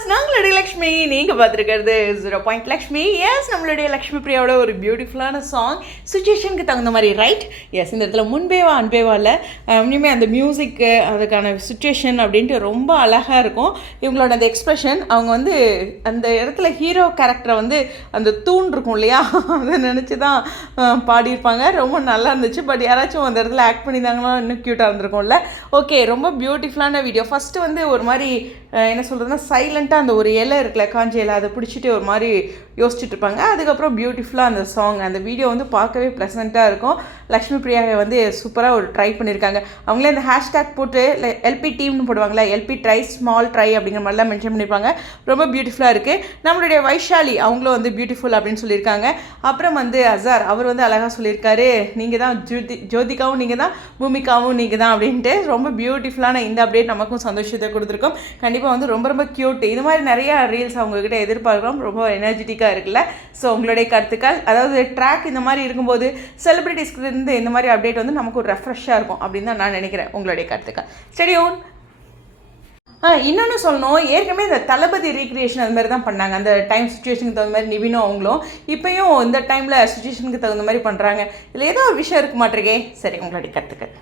Viewers நாங்களுடைய லக்ஷ்மி நீங்கள் பார்த்துருக்கிறது ஜீரோ பாயிண்ட் லக்ஷ்மி. எஸ் நம்மளுடைய லக்ஷ்மி பிரியாவோட ஒரு பியூட்டிஃபுல்லான சாங் சுச்சுவேஷனுக்கு தகுந்த மாதிரி ரைட் எஸ் இந்த இடத்துல முன்பேவா அன்பேவா இல்லை. இனிமேல் அந்த மியூசிக்கு அதுக்கான சுச்சுவேஷன் அப்படின்ட்டு ரொம்ப அழகாக இருக்கும். இவங்களோட அந்த எக்ஸ்ப்ரெஷன் அவங்க வந்து அந்த இடத்துல ஹீரோ கேரக்டரை வந்து அந்த தூண் இருக்கும் இல்லையா? அதை நினச்சி தான் பாடியிருப்பாங்க. ரொம்ப நல்லா இருந்துச்சு. பட் யாராச்சும் அந்த இடத்துல ஆக்ட் பண்ணியிருந்தாங்களோ இன்னும் க்யூட்டாக இருந்திருக்கும்ல. ஓகே ரொம்ப பியூட்டிஃபுல்லான வீடியோ ஃபஸ்ட்டு வந்து ஒரு மாதிரி என்ன சொல்கிறதுனா சைலண்ட்டாக அந்த ஒரு இலை இருக்குல்ல காஞ்ச இலை அதை பிடிச்சிட்டு ஒரு மாதிரி யோசிச்சுட்டு இருப்பாங்க. அதுக்கப்புறம் பியூட்டிஃபுல்லாக அந்த சாங் அந்த வீடியோ வந்து பார்க்கவே ப்ளசண்ட்டாக இருக்கும். லக்ஷ்மி பிரியாவை வந்து சூப்பராக ஒரு ட்ரை பண்ணியிருக்காங்க. அவங்களே அந்த ஹேஷ்டேக் போட்டு எல்பி டீம்னு போடுவாங்களே எல்பி ட்ரை ஸ்மால் ட்ரை அப்படிங்கிற மாதிரிலாம் மென்ஷன் பண்ணியிருப்பாங்க. ரொம்ப பியூட்டிஃபுல்லாக இருக்குது நம்மளுடைய வைஷாலி அவங்களும் வந்து பியூட்டிஃபுல் அப்படின்னு சொல்லியிருக்காங்க. அப்புறம் வந்து அசார் அவர் வந்து அழகாக சொல்லியிருக்காரு நீங்கள் தான் ஜோதி ஜோதிகாவும் நீங்கள் தான் பூமிகாவும் நீங்கள் தான் அப்படின்ட்டு ரொம்ப பியூட்டிஃபுல்லான இந்த அப்டேட் நமக்கும் சந்தோஷத்தை கொடுத்துருக்கோம். கண்டிப்பாக வந்து ரொம்ப ரொம்ப க்யூட் இது மாதிரி நிறைய ரீல்ஸ் அவங்கக்கிட்ட எதிர்பார்க்குறோம். ரொம்ப எனர்ஜெட்டிக்காக இருக்குல்ல. ஸோ உங்களுடைய கருத்துக்கள் அதாவது ட்ராக் இந்த மாதிரி இருக்கும்போது செலிபிரிட்டிஸ்க்கு இருந்து இந்த மாதிரி அப்டேட் வந்து நமக்கு ஒரு ரெஃப்ரெஷ்ஷாக இருக்கும் அப்படின்னு தான் நான் நினைக்கிறேன் உங்களுடைய கருத்துக்கள். சரி ஓன் இன்னொன்று சொல்லணும். ஏற்கனவே இந்த தளபதி ரீக்ரியேஷன் அது மாதிரி தான் பண்ணாங்க. அந்த டைம் சுச்சுவேஷனுக்கு தகுந்த மாதிரி நிவினும் அவங்களும். இப்போயும் இந்த டைமில் சுச்சுவேஷனுக்கு தகுந்த மாதிரி பண்ணுறாங்க இதில் ஏதோ ஒரு விஷயம் இருக்க மாட்டிருக்கே. சரி உங்களுடைய கருத்துக்கள்.